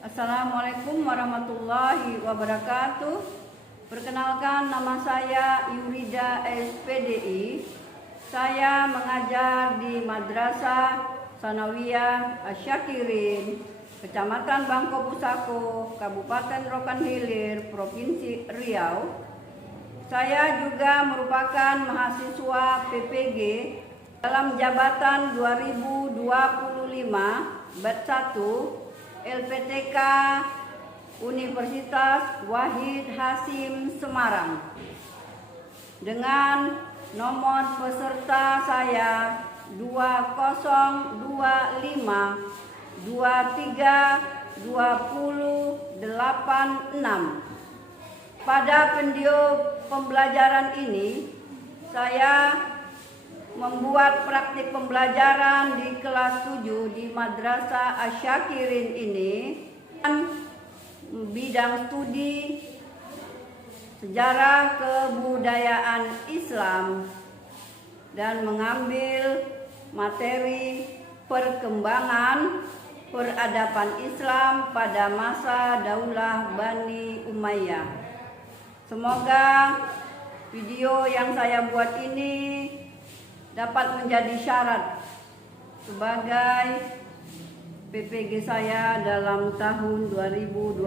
Assalamualaikum warahmatullahi wabarakatuh. Perkenalkan, nama saya Yurida SPDI. Saya mengajar di Madrasah Sanawiyah Asyakirin, Kecamatan Bangko Pusako, Kabupaten Rokan Hilir, Provinsi Riau. Saya juga merupakan mahasiswa PPG dalam jabatan 2025 batch 1 LPTK Universitas Wahid Hasim Semarang, dengan nomor peserta saya 2086. Pada video pembelajaran ini saya membuat praktik pembelajaran di kelas 7 di Madrasah Asyakirin ini, bidang studi sejarah kebudayaan Islam, dan mengambil materi perkembangan peradaban Islam pada masa Daulah Bani Umayyah. Semoga video yang saya buat ini dapat menjadi syarat sebagai PPG saya dalam tahun 2025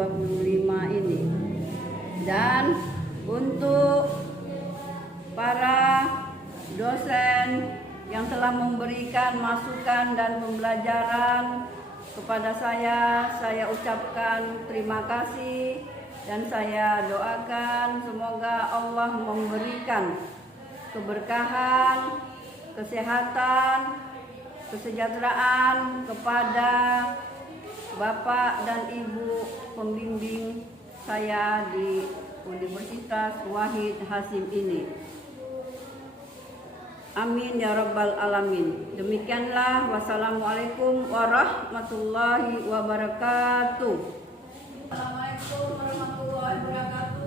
ini. Dan untuk para dosen yang telah memberikan masukan dan pembelajaran kepada saya ucapkan terima kasih, dan saya doakan semoga Allah memberikan keberkahan, kesehatan, kesejahteraan kepada Bapak dan Ibu pembimbing saya di Universitas Wahid Hasim ini. Amin ya rabbal alamin. Demikianlah, wassalamualaikum warahmatullahi wabarakatuh. Assalamualaikum warahmatullahi wabarakatuh.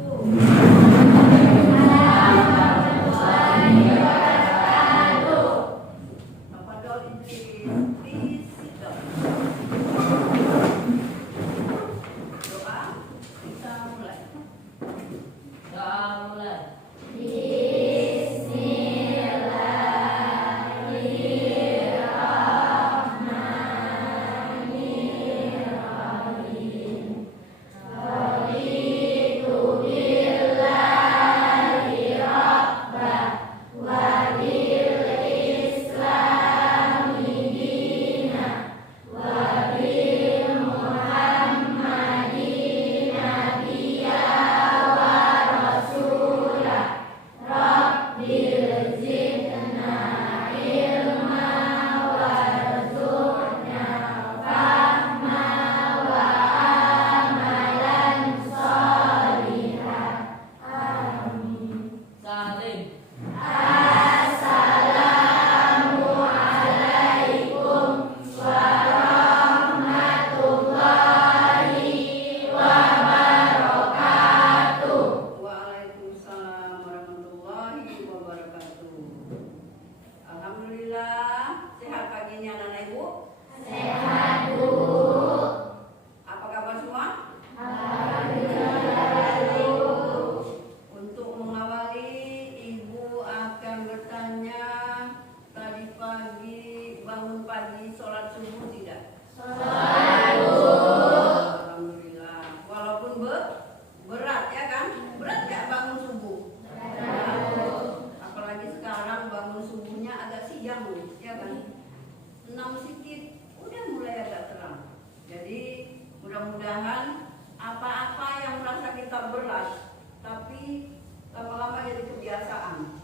Mudah-mudahan apa-apa yang merasa kita berat, tapi lama-lama jadi kebiasaan.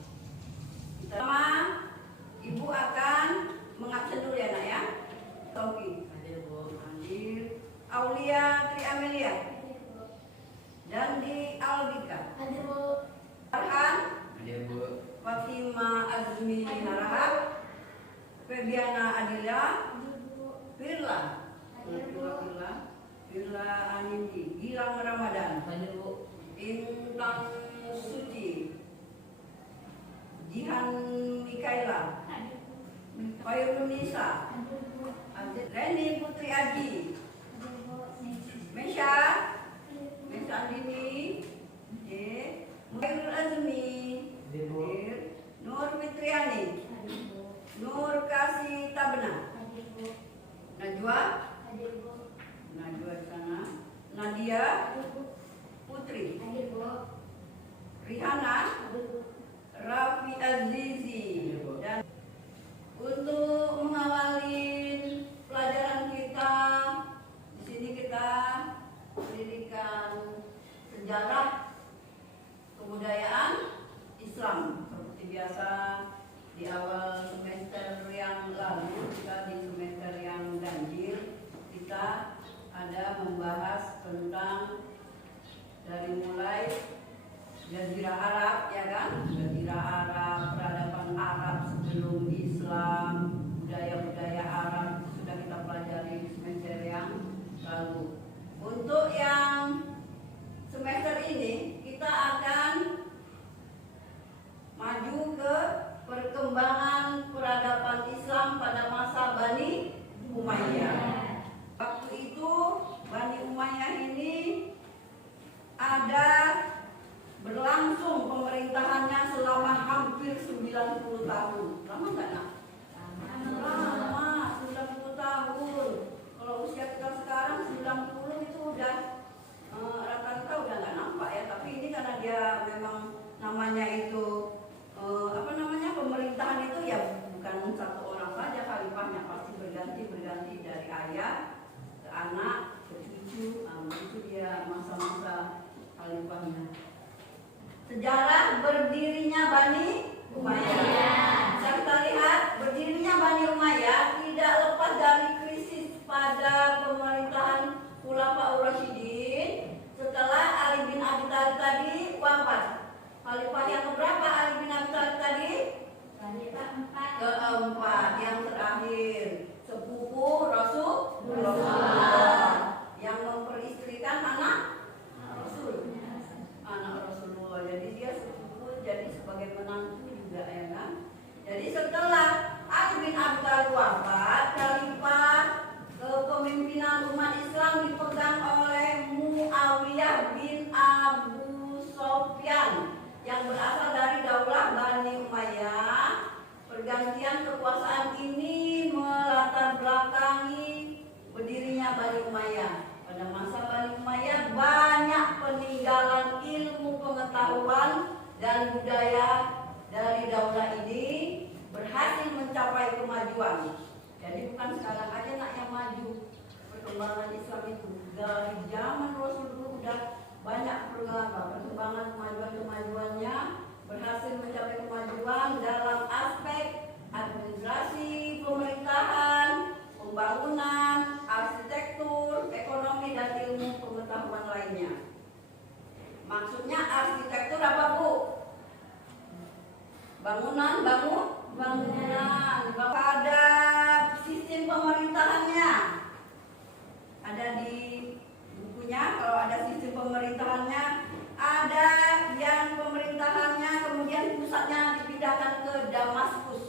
Pertama, Ibu akan mengabsen dulu ya nak ya. Tauki hadir Bu. Hadir. Aulia Tri Amelia. Dan di Albika. Hadir Bu. Farhan. Hadir Bu. Fatima Azmi Narahab. Febiana Adila. Firla. Firla Anindi, Gilang Ramadan, Intang Suci, Jihan Mikaela, Khairul Nisa, Reni Putri Aji, Nadia Putri, Rihanna, Raffi Azizi. Dan untuk mengawali pelajaran kita, di sini kita pendidikan sejarah kebudayaan Islam. Seperti biasa di awal semester yang lalu, kita di semester yang ganjil, kita ada membahas tentang dari mulai Jazirah Arab, ya kan? Jazirah Arab, peradaban Arab sebelum Islam, budaya-budaya Arab sudah kita pelajari di semester yang lalu. Untuk yang semester ini kita akan maju ke perkembangan peradaban Islam pada masa Bani Umayyah. Waktu itu Bani Umayyah ini ada berlangsung pemerintahannya selama hampir 90 tahun. Lama nggak nak? Lama, 90 tahun. Kalau usia kita sekarang 90 itu udah rata-rata udah nggak nampak ya. Tapi ini karena dia memang namanya itu pemerintahan itu ya bukan satu orang saja khalifahnya, pasti berganti dari ayah ke anak ke cucu. Itu dia masa-masa khalifahnya. Sejarah berdirinya Bani Umayyah. Bisa kita lihat berdirinya Bani Umayyah tidak lepas dari krisis pada pemerintahan Khulafaur Rasyidin setelah Ali bin Abi Thalib tadi wafat. Khalifah yang keberapa Ali bin Abi Thalib tadi? Keempat, yang terakhir sepupu Rasulullah yang memperistrikan anak Rasulullah. Jadi dia sepupu, jadi sebagai menantu juga ya kan. Jadi setelah Ali bin Abi Thalib wafat, khalifah kepemimpinan umat Islam dipegang oleh Muawiyah bin Abu Sufyan yang berasal dari daulah Bani Umayyah. Pergantian kekuasaan ini melatar belakangi berdirinya Bani Umayyah. Pada masa Bani Umayyah banyak peninggalan ilmu pengetahuan dan budaya dari daulah ini berhasil mencapai kemajuan. Jadi bukan sekarang aja nak yang maju. Perkembangan Islam itu dari zaman Rasul dulu udah banyak perkembangan kemajuannya, berhasil mencapai kemajuan dalam aspek administrasi, pemerintahan, pembangunan, arsitektur, ekonomi, dan ilmu pengetahuan lainnya. Maksudnya arsitektur apa, Bu? Bangunan. Pada sistem pemerintahannya ada di bukunya. Kalau ada sistem pemerintahannya, ada yang pemerintahannya kemudian pusatnya dipindahkan ke Damaskus,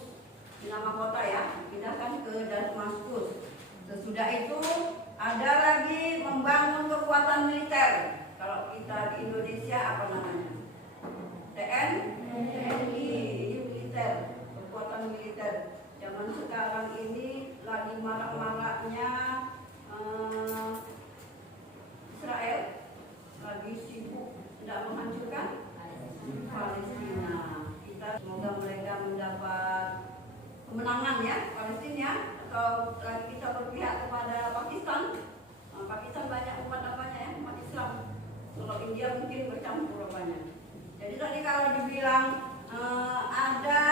nama kota ya, dipindahkan ke Damaskus. Sesudah itu ada lagi membangun kekuatan militer. Kalau kita di Indonesia apa namanya? TNI, militer, kekuatan militer. Zaman sekarang ini lagi marak-maraknya Israel lagi sibuk tidak menghancurkan Palestina. Kita semoga mereka mendapat kemenangan ya, Palestina, atau lagi kita berpihak kepada Pakistan. Pakistan banyak umat apanya ya, umat Islam. Kalau India mungkin bercampur apanya. Jadi tadi kalau dibilang ada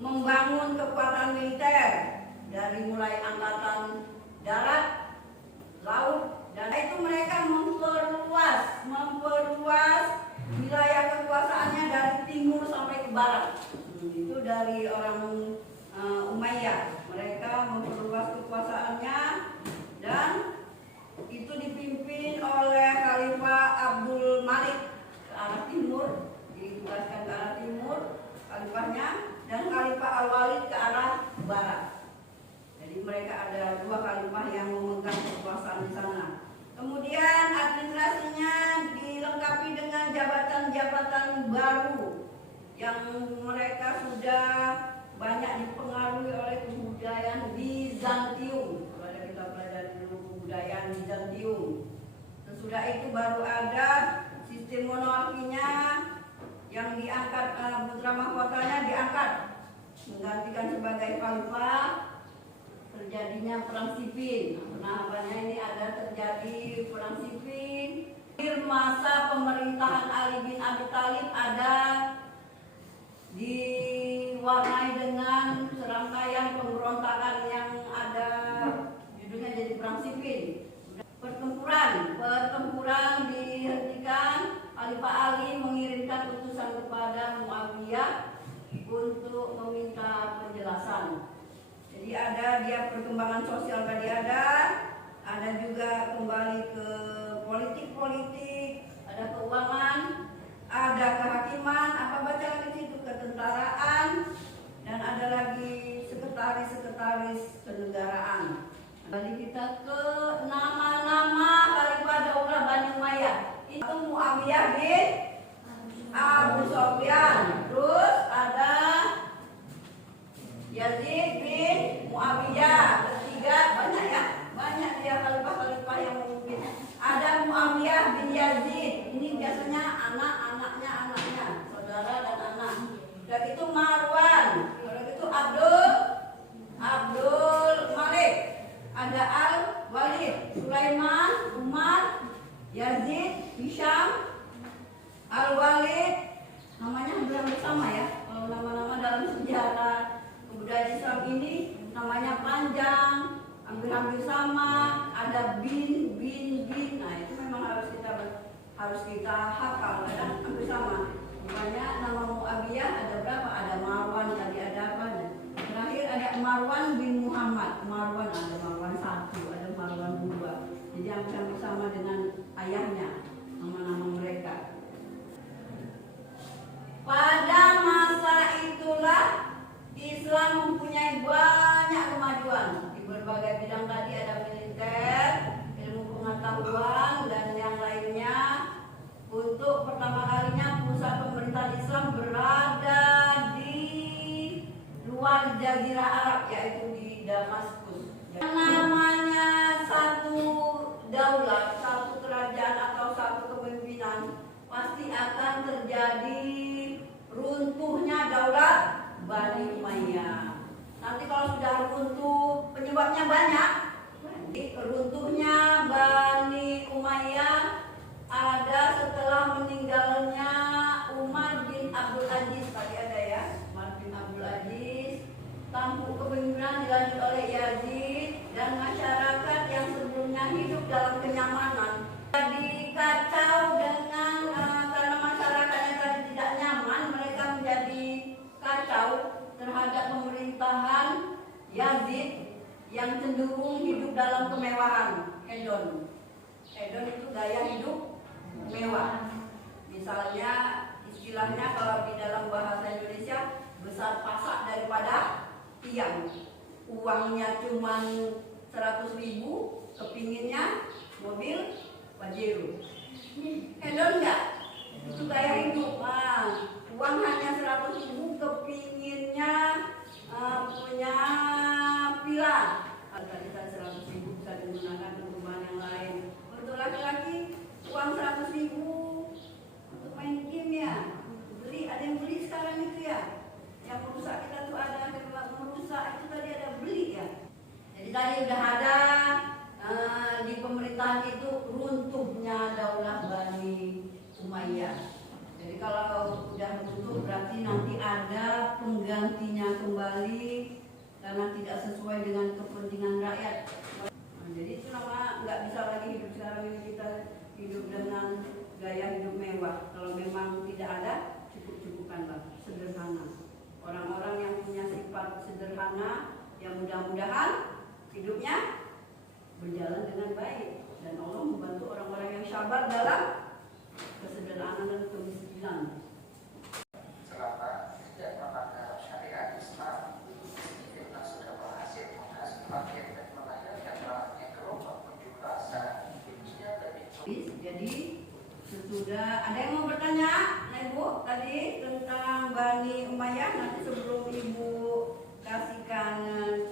membangun kekuatan militer dari mulai angkatan darat, laut, dan itu mereka memperluas wilayah kekuasaannya dari timur sampai ke barat. Itu dari orang Umayyah. Mereka memperluas kekuasaannya dan itu dipimpin oleh Khalifah Abdul Malik ke arah timur, ditugaskan ke arah timur khalifahnya, dan Khalifah Al-Walid ke arah barat. Jadi mereka ada dua khalifah yang memegang kekuasaan di sana. Kemudian administrasinya dilengkapi dengan jabatan-jabatan baru yang mereka sudah banyak dipengaruhi oleh kebudayaan Bizantium. Kalau kita pelajari dulu kebudayaan Bizantium, Sesudah itu baru ada sistem monarkinya yang diangkat, putra mahkotanya diangkat menggantikan sebagai khalifah. Terjadinya perang sipil. Penahapannya ini ada terjadi perang sipil. Masa pemerintahan Ali bin Abi Thalib ada diwarnai dengan serangkaian pemberontakan yang ada judulnya jadi perang sipil. Pertempuran dihentikan. Khalifah Ali mengirimkan utusan kepada Muawiyah untuk meminta penjelasan. Jadi ada dia perkembangan sosial tadi ada juga kembali ke politik, ada keuangan, ada kehakiman, apa baca lagi situ, ketentaraan, dan ada lagi sekretaris kenegaraan. Kembali kita ke nama-nama Khalifah Daulah Bani Umayyah. Itu Muawiyah bin Abu Sufyan. Terus ada Yazid bin Muawiyah. Ketiga banyak dia khalifah yang memimpin. Ada Muawiyah bin Yazid. Ini biasanya anaknya, saudara dan anak. Dan itu Marwan. Kalau itu Abdul Malik. Ada Al-Walid, Sulaiman, Umar, Yazid, Hisham, Al-Walid. Namanya hampir sama ya. Kalau nama-nama dalam sejarah kebudayaan Islam ini namanya panjang, hampir sama. Ada bin. Nah itu memang harus kita hafal karena hampir sama. Makanya nama Muawiyah ada berapa? Ada Marwan tadi, ada apa? Terakhir ada Marwan bin Muhammad. Ada Marwan 1, ada Marwan 2. Jadi hampir sama dengan ayahnya nama-nama mereka. Pada masa itulah Islam mempunyai banyak kemajuan di berbagai bidang. Tadi ada militer, ilmu pengetahuan, dan yang lainnya. Untuk pertama kalinya pusat pemerintahan Islam berada di luar Jazirah Arab, yaitu di Damaskus. Namanya satu daulah, satu kerajaan atau satu kepemimpinan, pasti akan terjadi runtuhnya daulah Bani Umayyah. Nanti kalau sudah runtuh, penyebabnya banyak. Runtuhnya Bani Umayyah ada setelah meninggalnya Umar bin Abdul Aziz. Tadi ada ya, Umar bin Abdul Aziz. Tampuk kepemimpinan dilanjut oleh Yazid, dan masyarakat yang sebelumnya hidup dalam kenyamanan jadi kacau dengan karena masyarakatnya tadi tidak nyaman, mereka menjadi kacau terhadap pemerintahan Yazid yang cenderung hidup dalam kemewahan. Hedon itu gaya hidup mewah. Misalnya istilahnya kalau di dalam bahasa Indonesia, besar pasak daripada tiang. Uangnya cuma 100.000, kepinginnya mobil Pajero. Hedon enggak? Itu gaya hidup. Uang hanya 100.000, kepinginnya punya villa. Tadi 100.000 bisa digunakan untuk bahan yang lain. Untuk laki-laki uang 100.000 untuk main game ya. Ada yang beli sekarang itu ya. Yang merusak kita tuh ada merusak itu tadi ada beli ya. Jadi tadi udah ada di pemerintahan itu runtuhnya daulah Bani Umayyah. Jadi kalau udah runtuh berarti nanti ada penggantinya kembali karena tidak sesuai dengan kepentingan rakyat. Jadi itu nama nggak bisa lagi hidup sekarang ini, kita hidup dengan gaya hidup mewah. Kalau memang tidak ada, cukup-cukupkanlah, sederhana. Orang-orang yang punya sifat sederhana, yang mudah-mudahan hidupnya berjalan dengan baik, dan Allah membantu orang-orang yang sabar dalam kesederhanaan dan kemiskinan. Selama tidak melanggar syariat Islam, kita sudah berhasil menghasilkan dan melahirkan bahannya kelompok unjuk rasa. Jadi sesudah ada yang mau bertanya, Ibu tadi tentang Bani Umayyah. Nanti sebelum Ibu kasihkan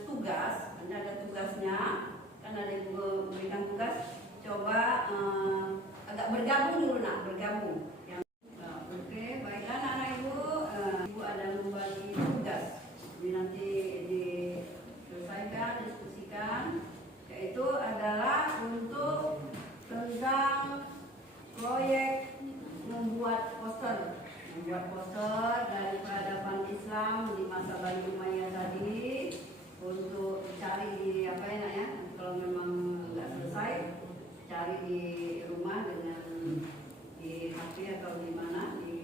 tugas, ada tugasnya, kan ada yang memberikan tugas. Coba cari di rumah dengan di HP atau di mana di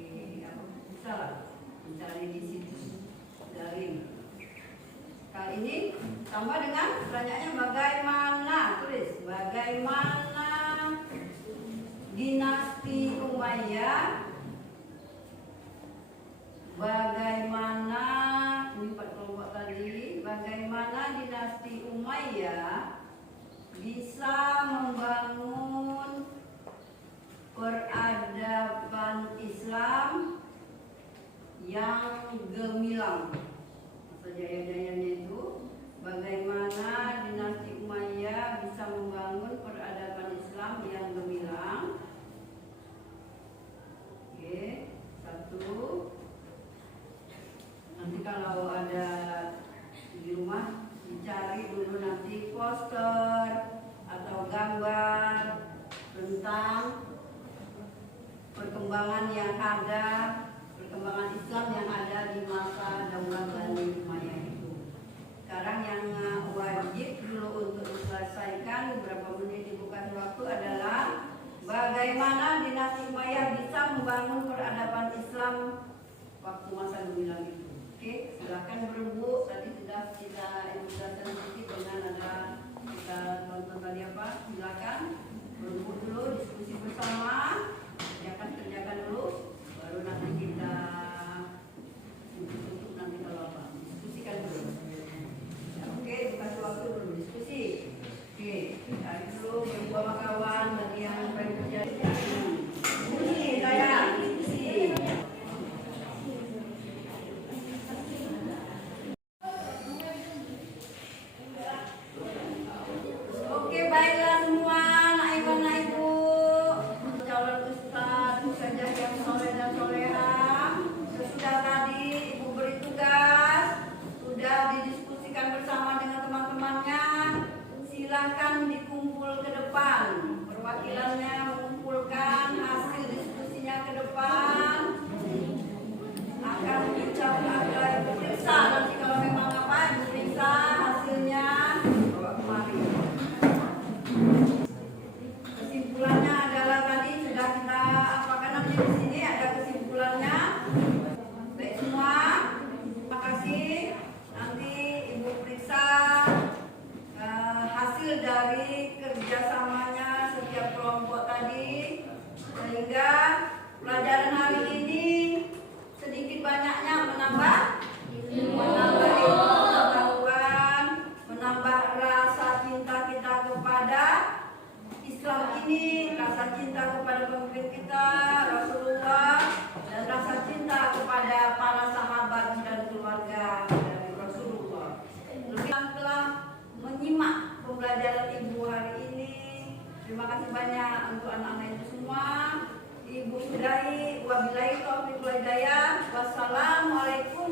apa bisa lah mencari di situs daring. Kali ini tambah dengan pertanyaannya bagaimana, tulis bagaimana dinasti Umayyah, bagaimana ini 4 kelompok tadi, bagaimana dinasti Umayyah bisa membangun peradaban Islam yang gemilang. Masa jaya-jayanya itu bagaimana dinasti Umayyah bisa membangun peradaban Islam yang gemilang. Oke, 1. Nanti kalau ada di rumah dicari dulu nanti poster atau gambar tentang perkembangan yang ada, perkembangan Islam yang ada di masa Daulah Bani Umayyah itu. Sekarang yang wajib dulu untuk diselesaikan beberapa menit dibuka waktu adalah bagaimana dinasti Umayyah bisa membangun peradaban Islam waktu masa gemilang itu. Oke, silakan berembuk. Tadi sudah kita ilustrasikan sedikit dengan ada kita tonton tadi apa. Silakan berembuk dulu, diskusi bersama. Kerjakan dulu, baru nanti kita tutup nanti kalau apa. Diskusikan dulu. Ya, oke, dikasih waktu dulu diskusi. Oke, tarik dulu berembuk sama kawan tadi yang pengen kerja. Diskusi saya, diskusi. Baiklah semua anak ibu, calon ustaz, mustajab yang soleh dan soleha. Sesudah tadi ibu beri tugas, sudah didiskusikan bersama dengan teman-temannya. Silahkan dikumpul ke depan. Perwakilannya mengumpulkan hasil diskusinya ke depan. Akan kita periksa nanti kalau memang apa, ibu periksa hasilnya bawa kemari. Kesimpulannya adalah tadi sudah kita apakan nanti di sini ada kesimpulannya. Baik semua, terima kasih. Nanti ibu periksa hasil dari kerjasamanya setiap kelompok tadi, sehingga pelajaran hari ini sedikit banyaknya menambah pengetahuan, menambah rasa cinta kita kepada Islam ini, rasa cinta kepada pemimpin kita Rasulullah, dan rasa cinta kepada para sahabat dan keluarga dari Rasulullah. Lebih telah menyimak pembelajaran ibu hari ini. Terima kasih banyak untuk anak-anak itu semua. Ibu sudahi, wabillahi taufiq wal hidayah. Wassalamualaikum